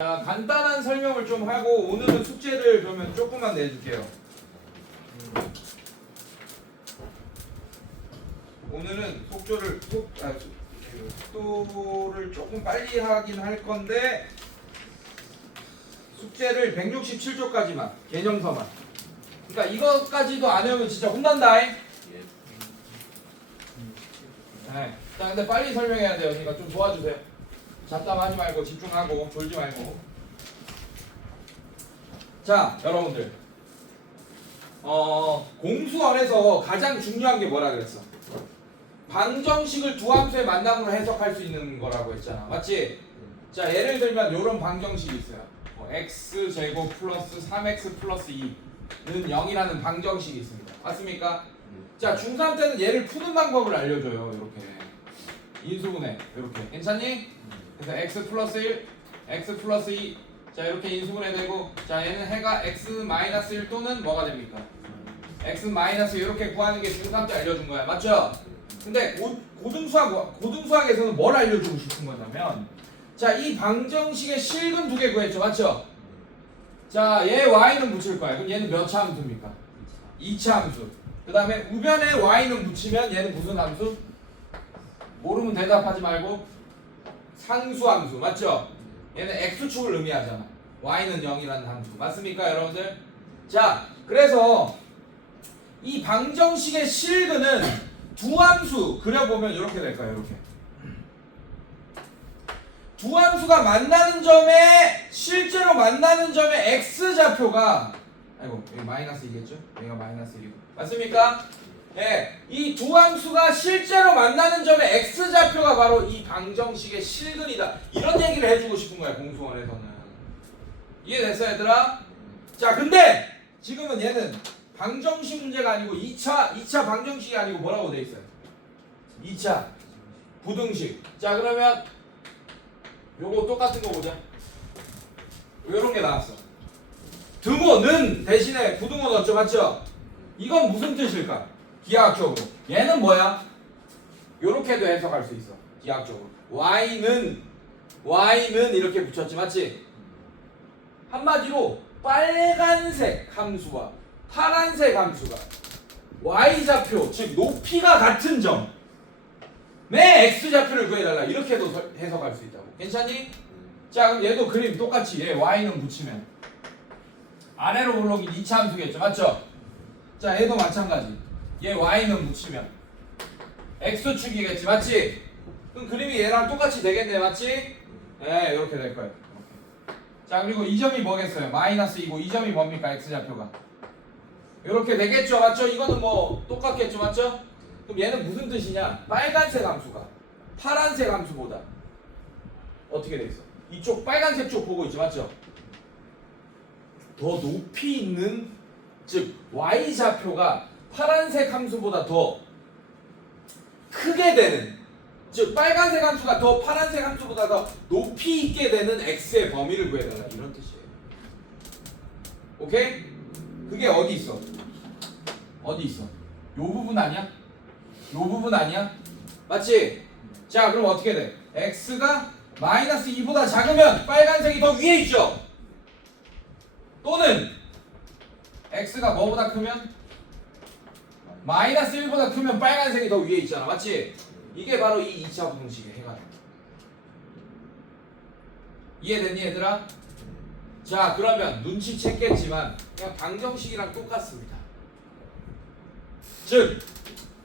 자, 간단한 설명을 좀 하고 오늘은 숙제를 그러면 조금만 내줄게요. 오늘은 속도를 조금 빨리 하긴 할 건데 숙제를 167조까지만 개념서만. 그러니까 이것까지도 안 외우면 진짜 혼난다. 네. 자, 근데 빨리 설명해야 돼요. 그러니까 좀 도와주세요. 잡담하지 말고 집중하고 졸지 말고. 자, 여러분들 공수원에서 가장 중요한 게 뭐라 그랬어? 방정식을 두 함수의 만남으로 해석할 수 있는 거라고 했잖아. 맞지? 자, 예를 들면 이런 방정식이 있어요. x제곱 플러스 3x 플러스 2는 0이라는 방정식이 있습니다. 맞습니까? 자, 중3 때는 얘를 푸는 방법을 알려줘요. 이렇게 인수분해 이렇게. 괜찮니? 그래서 x 플러스 1, x 플러스 2. 자, 이렇게 인수분해 되고, 자, 얘는 해가 x 마이너스 1 또는 뭐가 됩니까? x 마이너스 이렇게 구하는 게 중3 때 알려준 거야. 맞죠? 근데 고등수학에서는 뭘 알려주고 싶은 거냐면, 자, 이 방정식의 실근 두 개 구했죠. 맞죠? 자, 얘 y는 붙일 거야. 그럼 얘는 몇 차 함수입니까? 2차 함수. 그 다음에 우변에 y는 붙이면 얘는 무슨 함수? 모르면 대답하지 말고 상수함수. 맞죠? 얘는 x축을 의미하잖아. y는 0이라는 함수. 맞습니까, 여러분들? 자, 그래서 이 방정식의 실근은 두 함수 그려보면 이렇게 될까요? 이렇게. 두 함수가 만나는 점에, 실제로 만나는 점의 x좌표가, 아이고, 여기 마이너스 2겠죠? 여기가 마이너스 1이고. 맞습니까? 예, 이 두 함수가 실제로 만나는 점의 x좌표가 바로 이 방정식의 실근이다. 이런 얘기를 해주고 싶은 거야, 공수원에서는. 이해됐어, 얘들아? 자, 근데 지금은 얘는 방정식 문제가 아니고 2차 방정식이 아니고 뭐라고 돼 있어요? 2차 부등식. 자, 그러면 요거 똑같은 거 보자. 요런 게 나왔어. 등호는 대신에 부등호 넣었죠, 맞죠? 이건 무슨 뜻일까? 기하학적으로 얘는 뭐야? 요렇게도 해석할 수 있어. 기하학적으로 y는 이렇게 붙였지, 맞지? 한마디로 빨간색 함수와 파란색 함수가 y좌표, 즉 높이가 같은 점의 x좌표를 구해달라. 이렇게도 해석할 수 있다고. 괜찮니? 자, 그럼 얘도 그림 똑같이 얘 y는 붙이면 아래로 올라오긴 2차 함수겠죠, 맞죠? 자, 얘도 마찬가지. 얘 y는 붙이면 x축이겠지, 맞지? 그럼 그림이 얘랑 똑같이 되겠네, 맞지? 네, 이렇게 될 거예요. 자, 그리고 이 점이 뭐겠어요? 마이너스 2고 이 점이 뭡니까? x좌표가 이렇게 되겠죠, 맞죠? 이거는 뭐 똑같겠죠, 맞죠? 그럼 얘는 무슨 뜻이냐? 빨간색 함수가 파란색 함수보다 어떻게 돼 있어? 이쪽 빨간색 쪽 보고 있죠, 맞죠? 더 높이 있는, 즉 y좌표가 파란색 함수보다 더 크게 되는, 즉 빨간색 함수가 더 파란색 함수보다 더 높이 있게 되는 x의 범위를 구해달라. 이런 뜻이에요. 오케이? 그게 어디 있어? 어디 있어? 요 부분 아니야? 요 부분 아니야? 맞지? 자, 그럼 어떻게 돼? x가 마이너스 2보다 작으면 빨간색이 더 위에 있죠? 또는 x가 뭐보다 크면? 마이너스 1보다 크면 빨간색이 더 위에 있잖아, 맞지? 이게 바로 이 2차 부등식의 해가 돼. 이해됐니, 얘들아? 자, 그러면 눈치챘겠지만 그냥 방정식이랑 똑같습니다. 즉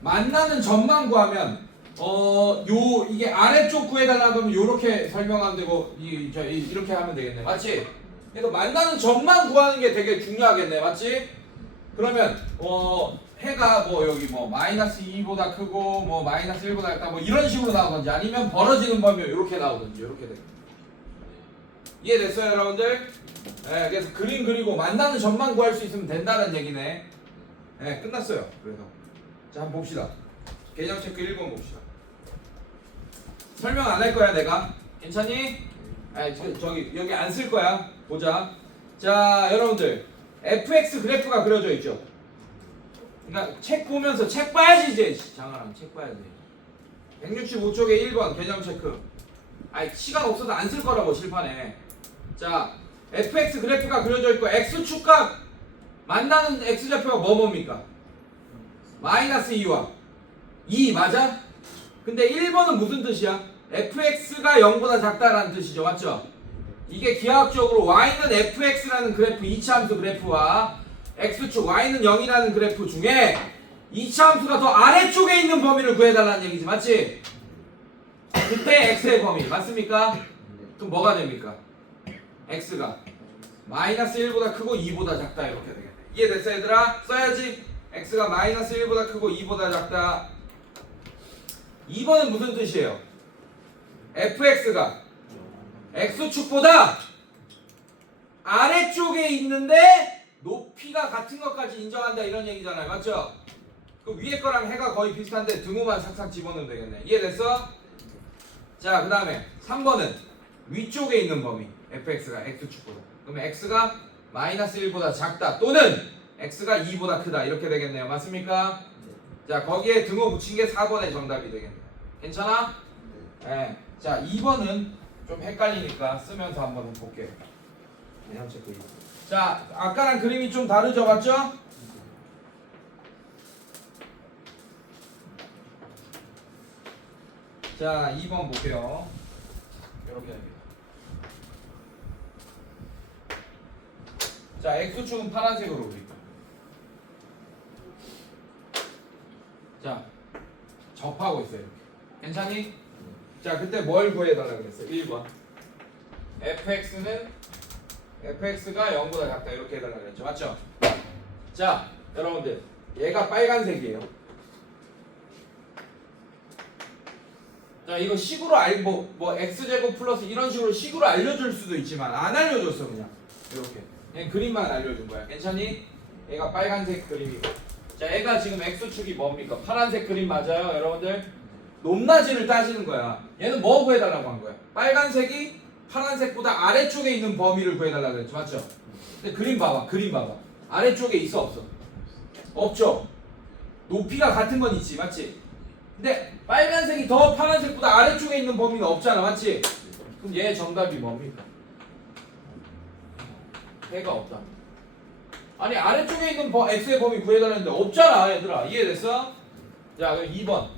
만나는 점만 구하면 이게 아래쪽 구해달라 그러면 요렇게 설명하면 되고 이렇게 하면 되겠네, 맞지? 그래서 만나는 점만 구하는 게 되게 중요하겠네, 맞지? 그러면 해가 뭐 여기 뭐 마이너스 2보다 크고 뭐 마이너스 1보다 작다 뭐 이런 식으로 나오든지 아니면 벌어지는 범위 이렇게 나오든지 이렇게 돼. 이해됐어요, 여러분들? 네, 그래서 그림 그리고 만나는 점만 구할 수 있으면 된다는 얘기네. 네, 끝났어요. 그래서 자, 한번 봅시다. 개념 체크 1번 봅시다. 설명 안 할 거야, 내가. 괜찮니? 아니, 저기 여기 안 쓸 거야. 보자. 자, 여러분들 fx 그래프가 그려져 있죠. 그러니까 책 보면서 책 봐야지 이제. 장하람 책 봐야지. 165쪽에 1번 개념 체크. 아니, 시간 없어서 안 쓸 거라고, 실판에. 자, fx 그래프가 그려져 있고 x축과 만나는 x좌표가 뭡니까? 마이너스 2와 2 맞아? 근데 1번은 무슨 뜻이야? fx가 0보다 작다라는 뜻이죠. 맞죠? 이게 기하학적으로 y는 fx라는 그래프 2차함수 그래프와 x축 y는 0이라는 그래프 중에 2차함수가 더 아래쪽에 있는 범위를 구해달라는 얘기지. 맞지? 그때 x의 범위 맞습니까? 그럼 뭐가 됩니까? x가 마이너스 1보다 크고 2보다 작다 이렇게 되겠네. 이해됐어 얘들아? 써야지. x가 마이너스 1보다 크고 2보다 작다. 2번은 무슨 뜻이에요? fx가 x축보다 아래쪽에 있는데 높이가 같은 것까지 인정한다 이런 얘기잖아요. 맞죠? 그 위에 거랑 해가 거의 비슷한데 등호만 싹싹 집어넣으면 되겠네. 이해됐어? 자, 그 다음에 3번은 위쪽에 있는 범위 fx가 x축보다. 그러면 x가 마이너스 1보다 작다 또는 x가 2보다 크다 이렇게 되겠네요. 맞습니까? 자, 거기에 등호 붙인 게 4번의 정답이 되겠네요. 괜찮아? 네. 자, 2번은 좀 헷갈리니까 쓰면서 한번 볼게요. 자, 아까랑 그림이 좀 다르죠? 맞죠? 자, 2번 볼게요. 이렇게 됩니다. 자, x축은 파란색으로 그릴게요. 자, 접하고 있어요. 이렇게. 괜찮니? 자, 그때 뭘 구해달라고 그랬어요? 1번. fx가 0보다 작다 이렇게 해달라고 그랬죠. 맞죠? 자, 여러분들 얘가 빨간색이에요. 자, 이거 식으로 뭐 x제곱 플러스 이런 식으로 식으로 알려줄 수도 있지만 안 알려줬어. 이렇게 그냥 그림만 알려준 거야. 괜찮니? 얘가 빨간색 그림이고, 자, 얘가 지금 x축이 뭡니까? 파란색 그림 맞아요 여러분들? 높낮이를 따지는 거야. 얘는 뭐 구해달라고 한 거야? 빨간색이 파란색보다 아래쪽에 있는 범위를 구해달라고 그랬죠. 맞죠? 근데 그림 봐봐. 아래쪽에 있어 없어? 없죠? 높이가 같은 건 있지. 맞지? 근데 빨간색이 더 파란색보다 아래쪽에 있는 범위는 없잖아. 맞지? 그럼 얘 정답이 뭡니까? 해가 없다. 아니, 아래쪽에 있는 x의 범위 구해달라는데 없잖아 얘들아. 이해됐어? 자, 그럼 2번.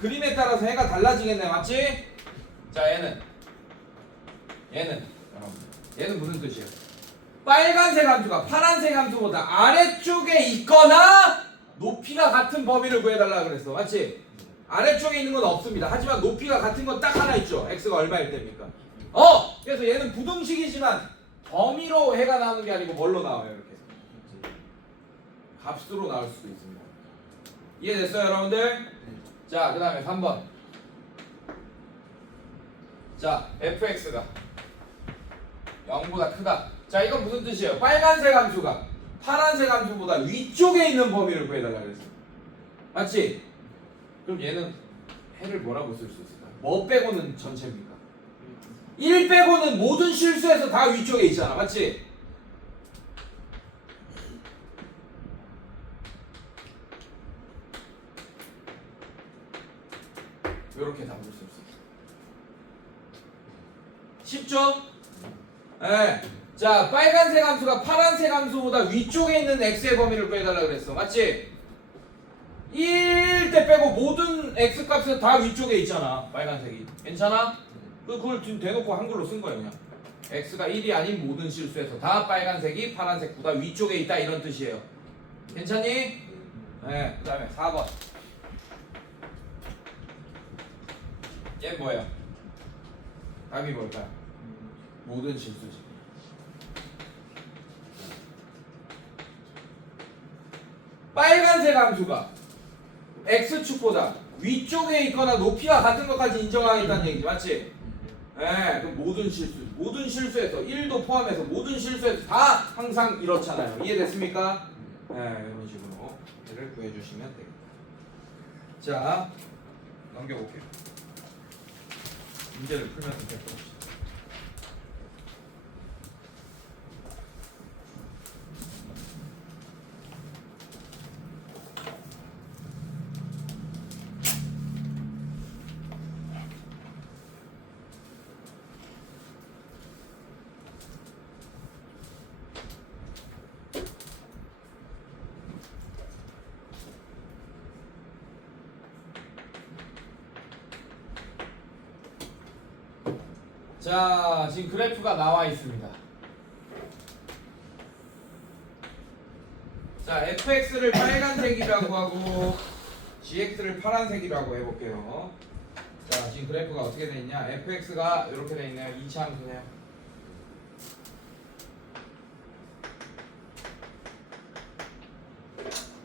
그림에 따라서 해가 달라지겠네. 맞지? 자, 얘는 무슨 뜻이에요? 빨간색 함수가 파란색 함수보다 아래쪽에 있거나 높이가 같은 범위를 구해달라 그랬어. 맞지? 아래쪽에 있는 건 없습니다. 하지만 높이가 같은 건 딱 하나 있죠. x가 얼마일 때입니까? 그래서 얘는 부등식이지만 범위로 해가 나오는 게 아니고 뭘로 나와요? 이렇게 값수로 나올 수도 있습니다. 이해됐어요 여러분들? 자, 그 다음에 3번. 자, fx가 0보다 크다. 자, 이건 무슨 뜻이에요? 빨간색 함수가 파란색 함수보다 위쪽에 있는 범위를 구해달라 그랬어. 맞지? 그럼 얘는 해를 뭐라고 쓸 수 있을까? 뭐 빼고는 전체입니까? 1 빼고는 모든 실수에서 다 위쪽에 있잖아. 맞지? 이렇게 답을 쓸 수 있어. 쉽죠? 네. 자, 빨간색 함수가 파란색 함수보다 위쪽에 있는 x의 범위를 구해달라고 그랬어. 맞지? 1 때 빼고 모든 x 값은 다 위쪽에 있잖아. 빨간색이. 괜찮아? 그걸 지금 대놓고 한글로 쓴 거예요. 그냥 x가 1이 아닌 모든 실수에서 다 빨간색이 파란색보다 위쪽에 있다 이런 뜻이에요. 괜찮니? 네. 그 다음에 4번. 얘 뭐예요? 답이 뭘까요? 모든 실수지. 빨간색 함수가 x축보다 위쪽에 있거나 높이가 같은 것까지 인정하겠다는 얘기지. 맞지? 네, 그럼 모든 실수에서 1도 포함해서 모든 실수에서 다 항상 이렇잖아요. 이해됐습니까? 네, 이런 식으로 얘를 구해주시면 됩니다. 자, 넘겨볼게요. 문제를 풀면서 봅시다. 자, 지금 그래프가 나와 있습니다. 자, fx를 빨간색이라고 하고 gx를 파란색이라고 해볼게요. 자, 지금 그래프가 어떻게 돼 있냐? fx가 이렇게 돼 있네요. 2차 함수네요.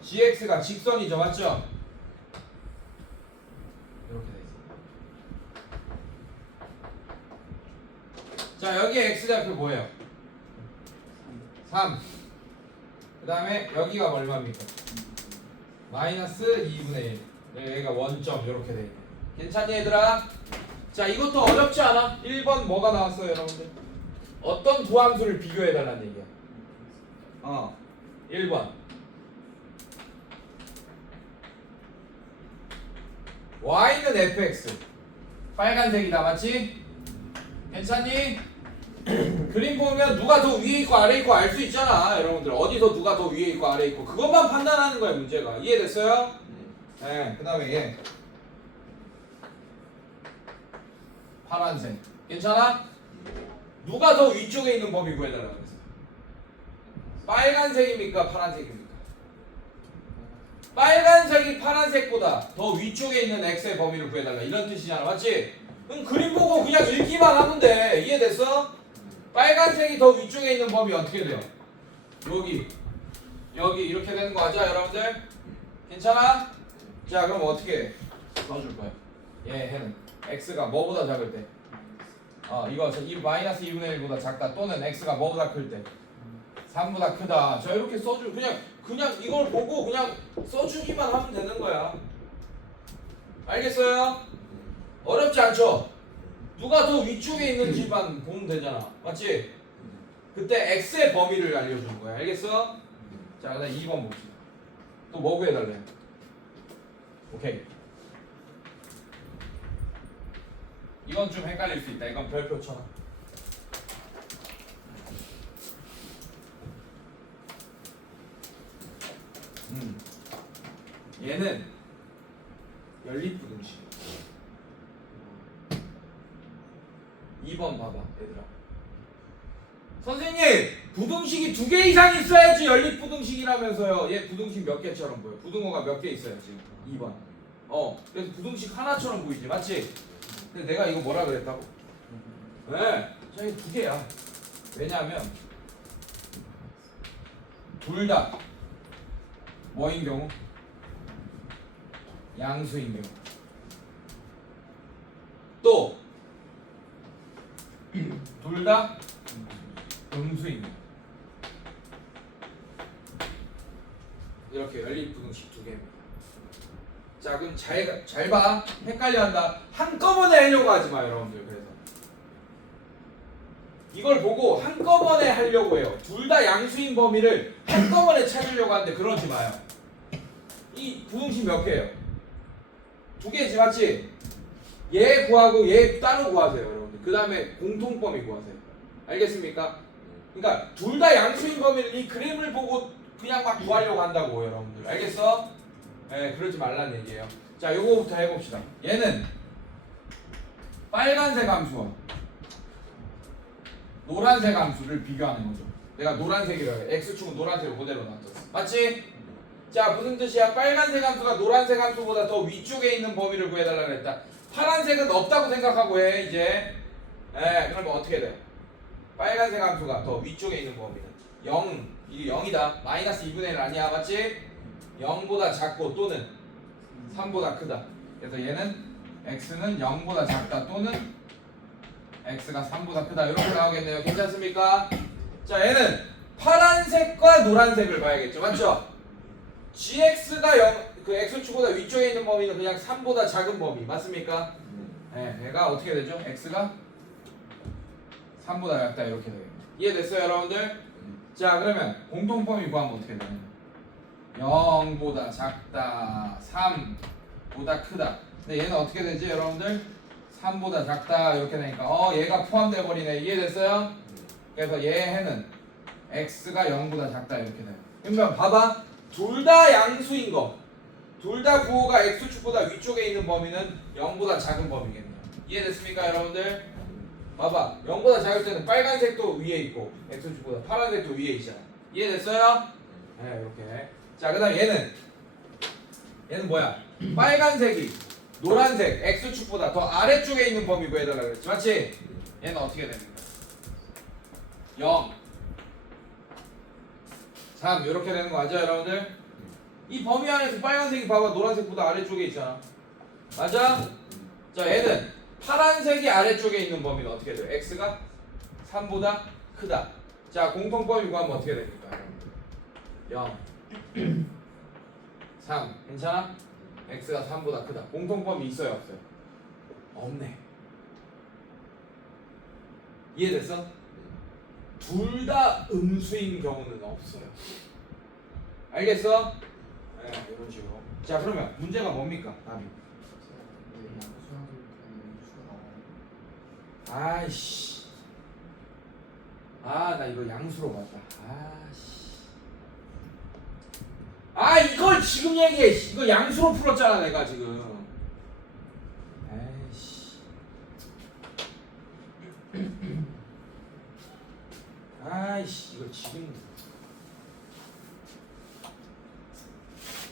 gx가 직선이죠, 맞죠? 이렇게 돼 있어요. 자, 여기 x좌표 뭐예요? 3. 그 다음에 여기가 얼마입니까? 마이너스 2분의 1. 여기가 원점 이렇게 돼 있네. 괜찮니 얘들아? 자, 이것도 어렵지 않아? 1번 뭐가 나왔어요 여러분들? 어떤 두 함수를 비교해 달라는 얘기야? 1번 y는 fx 빨간색이다, 맞지? 괜찮니? 그림 보면 누가 더 위에 있고 아래 있고 알 수 있잖아. 여러분들 어디서 누가 더 위에 있고 아래 있고 그것만 판단하는 거야 문제가. 이해됐어요? 네. 그 다음에 얘 파란색 괜찮아? 누가 더 위쪽에 있는 범위 구해달라고 그랬어? 빨간색입니까 파란색입니까? 빨간색이 파란색보다 더 위쪽에 있는 x의 범위를 구해달라 이런 뜻이잖아, 맞지? 그럼 그림 보고 그냥 읽기만 하면 돼. 이해됐어? 빨간색이 더 위쪽에 있는 범위 어떻게 돼요? 여기 이렇게 되는 거 맞아 여러분들? 괜찮아? 자, 그럼 어떻게 써줄 거야? 얘는 x가 뭐보다 작을 때 이거 이 마이너스 2분의 1보다 작다 또는 x가 뭐보다 클 때 3보다 크다. 자, 이렇게 써주 그냥 이걸 보고 그냥 써주기만 하면 되는 거야. 알겠어요? 어렵지 않죠? 누가 더 위쪽에 있는지만 보면 되잖아, 맞지? 그때 x의 범위를 알려주는 거야. 알겠어? 자, 그다음 2번 봅시다. 또 뭐 구해달래? 오케이. 이건 좀 헷갈릴 수 있다. 이건 별표 쳐놔. 얘는 연립부등식. 2번 봐봐 얘들아. 선생님 부등식이 2개 이상 있어야지 연립부등식이라면서요. 얘 부등식 몇 개처럼 보여? 부등호가 몇 개 있어요 지금? 2번. 그래서 부등식 하나처럼 보이지, 맞지? 근데 내가 이거 뭐라 그랬다고? 네, 저기 2개야. 왜냐하면 둘 다 뭐인 경우? 양수인 경우. 또 둘 다 음수인 경우. 이렇게 연립부등식 2개입니다. 자, 그럼 잘 봐. 헷갈려 한다. 한꺼번에 하려고 하지 마, 여러분들. 그래서 이걸 보고 한꺼번에 하려고 해요. 둘 다 양수인 범위를 한꺼번에 찾으려고 하는데 그러지 마요. 이 부등식 몇 개예요? 2개지, 맞지? 얘 구하고 얘 따로 구하세요, 여러분들. 그 다음에 공통범위 구하세요. 알겠습니까? 그러니까 둘 다 양수인 범위를 이 그림을 보고 그냥 막 구하려고 한다고, 여러분들. 알겠어? 네, 그러지 말라는 얘기예요. 자, 요거부터 해봅시다. 얘는 빨간색 함수와 노란색 함수를 비교하는 거죠. 내가 노란색이라고 해. x축은 노란색을 그대로 놔뒀어. 맞지? 자, 무슨 뜻이야? 빨간색 함수가 노란색 함수보다 더 위쪽에 있는 범위를 구해달라고 했다. 파란색은 없다고 생각하고 해, 이제. 그러면 어떻게 돼? 빨간색 함수가 더 위쪽에 있는 범위는 0, 이게 0이다. 마이너스 2분의 1 아니야, 맞지? 0보다 작고 또는 3보다 크다. 그래서 얘는 x는 0보다 작다 또는 x가 3보다 크다. 이렇게 나오겠네요. 괜찮습니까? 자, 얘는 파란색과 노란색을 봐야겠죠. 맞죠? gx가 그 x축보다 위쪽에 있는 범위는 그냥 3보다 작은 범위. 맞습니까? 네, 얘가 어떻게 되죠? x가 3보다 작다. 이렇게 되겠네요. 이해됐어요, 여러분들? 자, 그러면 공통범위 구하면 어떻게 되나요? 0보다 작다, 3보다 크다. 근데 얘는 어떻게 되지, 여러분들? 3보다 작다 이렇게 되니까 얘가 포함돼 버리네. 이해됐어요? 그래서 얘는 x가 0보다 작다 이렇게 돼요. 그러면 봐봐, 둘 다 양수인 거, 둘 다 부호가 x축보다 위쪽에 있는 범위는 0보다 작은 범위겠네요. 이해됐습니까, 여러분들? 봐봐 0보다 작을 때는 빨간색도 위에 있고 x축보다 파란색도 위에 있잖아. 이해됐어요? 네 이렇게. 자 그 다음에 얘는 뭐야? 빨간색이 노란색 x축보다 더 아래쪽에 있는 범위 구해달라 그랬지 맞지? 얘는 어떻게 되는 거야? 0 3 이렇게 되는 거 맞아요 여러분들? 이 범위 안에서 빨간색이 봐봐 노란색보다 아래쪽에 있잖아 맞아? 자 얘는 파란색이 아래쪽에 있는 범위는 어떻게 돼요? x가 3보다 크다. 자 공통범위 구하면 어떻게 됩니까? 0 3 괜찮아? x가 3보다 크다. 공통범위 있어요 없어요? 없네. 이해됐어? 둘 다 음수인 경우는 없어요. 알겠어? 네 이런 식으로. 자 그러면 문제가 뭡니까? 답이 아이씨 아 나 이거 양수로 봤다. 아이씨 이걸 지금 얘기해. 이거 양수로 풀었잖아 내가 지금. 아이씨 아이씨 이거 지금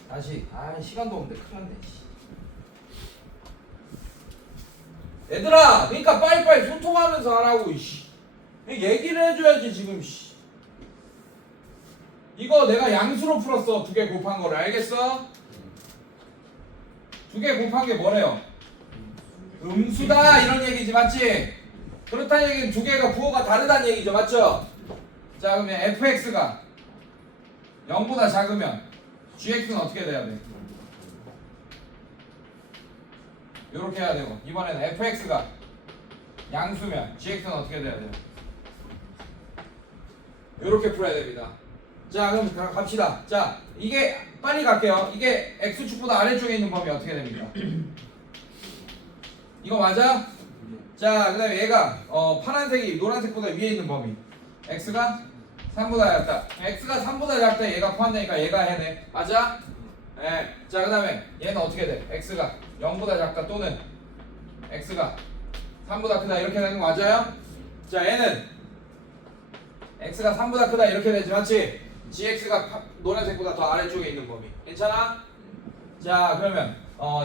다시 시간도 없는데 큰일 났네. 얘들아 그러니까 빨리빨리 소통하면서 하라고. 얘기를 해줘야지 지금. 이거 내가 양수로 풀었어. 두 개 곱한 거를. 알겠어? 두 개 곱한 게 뭐래요? 음수다 이런 얘기지 맞지? 그렇다는 얘기는 두 개가 부호가 다르다는 얘기죠 맞죠? 자 그러면 fx가 0보다 작으면 gx는 어떻게 돼야 돼? 이렇게 해야 되고 이번에는 fx가 양수면 gx는 어떻게 돼야 돼요? 이렇게 풀어야 됩니다. 자 그럼 갑시다. 자 이게 빨리 갈게요. 이게 x축보다 아래쪽에 있는 범위 어떻게 됩니까? 이거 맞아? 자 그 다음에 얘가 파란색이 노란색보다 위에 있는 범위 x가 3보다 작다. x가 3보다 작다. 얘가 포함되니까 얘가 해네. 맞아? 네. 자 그 다음에 얘는 어떻게 돼? x가 0보다 작다 또는 x가 3보다 크다 이렇게 되는 거 맞아요? 자 얘는 x가 3보다 크다 이렇게 되지 맞지? gx가 노란색보다 더 아래쪽에 있는 범위 괜찮아? 자 그러면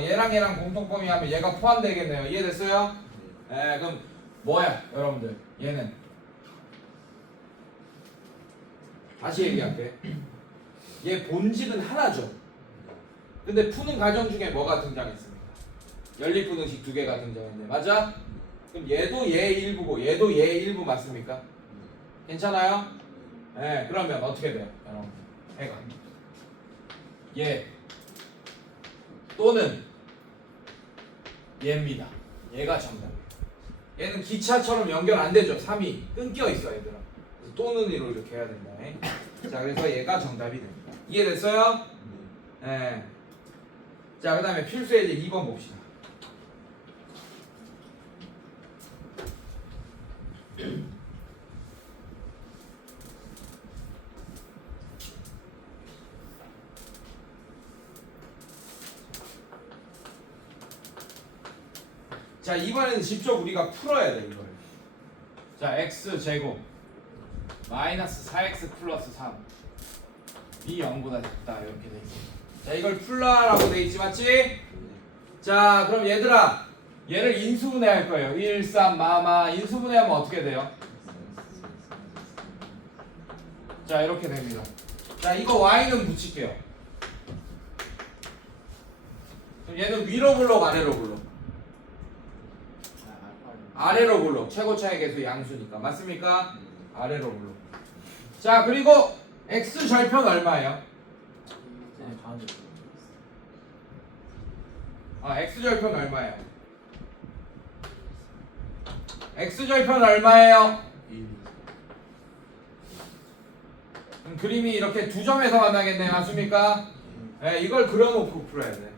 얘랑 공통범위 하면 얘가 포함되겠네요. 이해됐어요? 네 그럼 뭐야 여러분들 얘는 다시 얘기할게. 얘 본질은 하나죠. 근데 푸는 과정 중에 뭐가 등장했습니까? 연립분응식 두 개가 등장했네. 맞아? 그럼 얘도 얘 일부고 얘도 얘 일부 맞습니까? 괜찮아요? 네, 그러면 어떻게 돼요? 여러분 해가 얘 또는 얘입니다. 얘가 정답이에요. 얘는 기차처럼 연결 안 되죠. 3이 끊겨 있어 얘들아. 그래서 또는으로 이렇게 해야 된다. 자 그래서 얘가 정답이 됩니다. 이해됐어요? 네. 자 그 다음에 필수의 이제 2번 봅시다. 자 이번에는 직접 우리가 풀어야 돼 이거를. 자 x제곱 마이너스 4x 플러스 3 이 0보다 작다 이렇게 돼 있어. 자 이걸 풀라라고 돼 있지 맞지? 자 그럼 얘들아 얘를 인수분해 할 거예요. 1, 3, 마마 인수분해하면 어떻게 돼요? 자 이렇게 됩니다. 자 이거 y는 붙일게요. 그럼 얘는 위로 불러 아래로 불러? 아래로 불러. 최고차의 개수 양수니까 맞습니까? 아래로 불러. 자 그리고 x 절편 얼마예요? x 절편 얼마예요? x 절편 얼마예요? 그림이 이렇게 두 점에서 만나겠네. 맞습니까? 네, 이걸 그려놓고 풀어야 돼.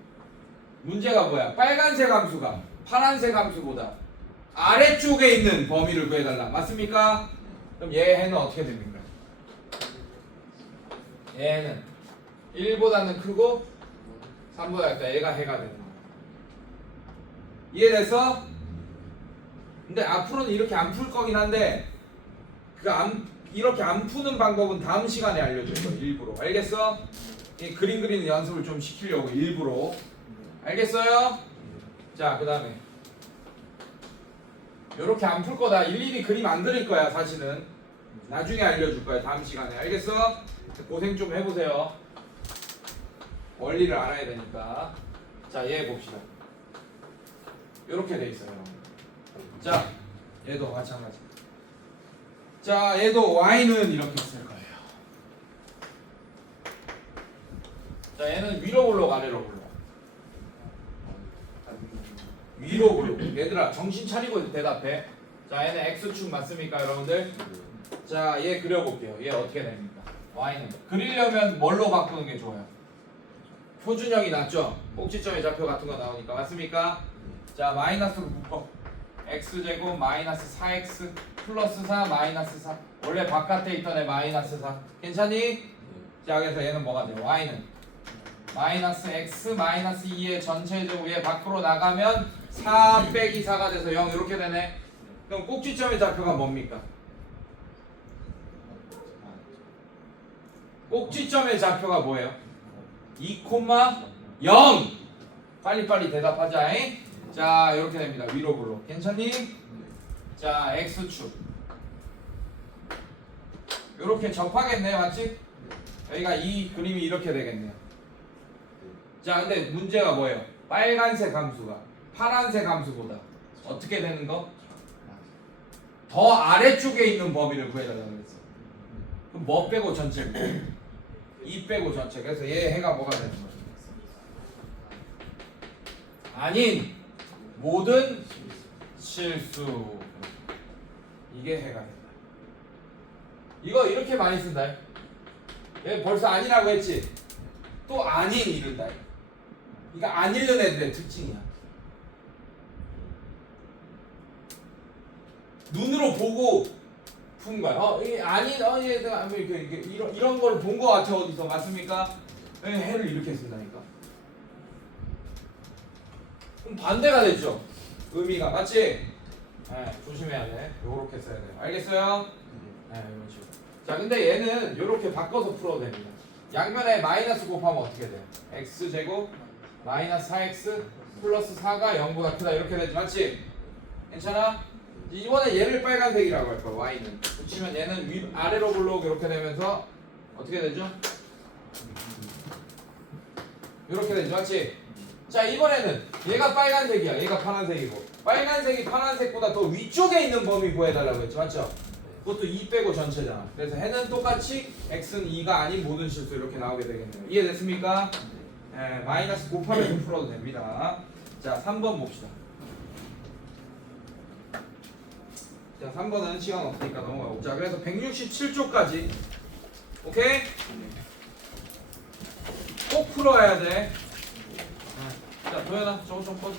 문제가 뭐야? 빨간색 함수가 파란색 함수보다 아래쪽에 있는 범위를 구해달라. 맞습니까? 그럼 얘는 어떻게 됩니까? 얘는 1보다는 크고 3보다 작다. 얘가 해가 되는 거야. 이해됐어? 근데 앞으로는 이렇게 안 풀 거긴 한데 이렇게 안 푸는 방법은 다음 시간에 알려줄 거예요. 일부러. 알겠어? 이 그림 그리는 연습을 좀 시키려고 일부러. 알겠어요? 자, 그 다음에 요렇게 안 풀 거다. 일일이 그림 안 그릴 거야 사실은. 나중에 알려줄 거야 다음 시간에. 알겠어? 고생 좀 해보세요. 원리를 알아야 되니까. 자, 얘 봅시다. 요렇게 돼 있어요. 자, 얘도 마찬가지. 자, 얘도 y는 이렇게 쓸 거예요. 자, 얘는 위로 볼록 아래로 볼록. 위로 볼록. 얘들아 정신 차리고 대답해. 자, 얘는 x축 맞습니까 여러분들? 자, 얘 그려볼게요. 얘 어떻게 됩니까? y는 그리려면 뭘로 바꾸는 게 좋아요? 표준형이 낫죠? 꼭지점의 좌표 같은 거 나오니까. 맞습니까? 자, 마이너스로 묶어. x제곱 마이너스 4x 플러스 4 마이너스 4. 원래 바깥에 있던 애 마이너스 4. 괜찮니? 자, 그래서 얘는 뭐가 돼요? y는 마이너스 x 마이너스 2의 전체제곱. 얘 밖으로 나가면 4 빼기 4가 돼서 0 이렇게 되네. 그럼 꼭지점의 좌표가 뭡니까? 꼭지점의 좌표가 뭐예요? 2,0. 빨리빨리 대답하자. 자, 이렇게 됩니다. 위로 볼록. 괜찮니? 자, x축 이렇게 접하겠네. 맞지? 여기가 이 그림이 이렇게 되겠네요. 자, 근데 문제가 뭐예요? 빨간색 함수가 파란색 함수보다 어떻게 되는 거? 더 아래쪽에 있는 범위를 구해달라고 그랬어. 그럼 뭐 빼고 전체? 2 빼고 전체. 그래서 얘 해가 뭐가 되는 거야? 아닌 모든 실수. 이게 해가 된다. 이거 이렇게 많이 쓴다. 얘 벌써 아니라고 했지? 또 아닌 이른다. 이거 안 읽는 애들의 특징이야. 눈으로 보고 푼 거야. 이게 아닌, 이런 걸 본 거 같아. 어디서 맞습니까? 해를 이렇게 쓴다니까. 그럼 반대가 되죠. 의미가 맞지? 네, 조심해야 돼. 요렇게 써야 돼요. 알겠어요? 네, 이런 식으로. 자, 근데 얘는 요렇게 바꿔서 풀어도 됩니다. 양면에 마이너스 곱하면 어떻게 돼요? x제곱 마이너스 4x 플러스 4가 0보다 크다 이렇게 되지. 맞지? 괜찮아? 이번에 얘를 빨간색이라고 할 거야. y는 붙이면 얘는 아래로 볼록 이렇게 되면서 어떻게 되죠? 이렇게 되죠. 맞지? 자, 이번에는 얘가 빨간색이야. 얘가 파란색이고 빨간색이 파란색보다 더 위쪽에 있는 범위 구해달라고 했죠. 맞죠? 그것도 2 빼고 전체잖아. 그래서 해는 똑같이 x는 2가 아닌 모든 실수 이렇게 나오게 되겠네요. 이해됐습니까? 네, 마이너스 곱하면서 풀어도 됩니다. 자, 3번 봅시다. 자, 3번은 시간 없으니까 넘어가고. 자, 그래서 167쪽까지 오케이? 꼭 풀어야 돼. 자, 도현아 저거 좀 꺼줘.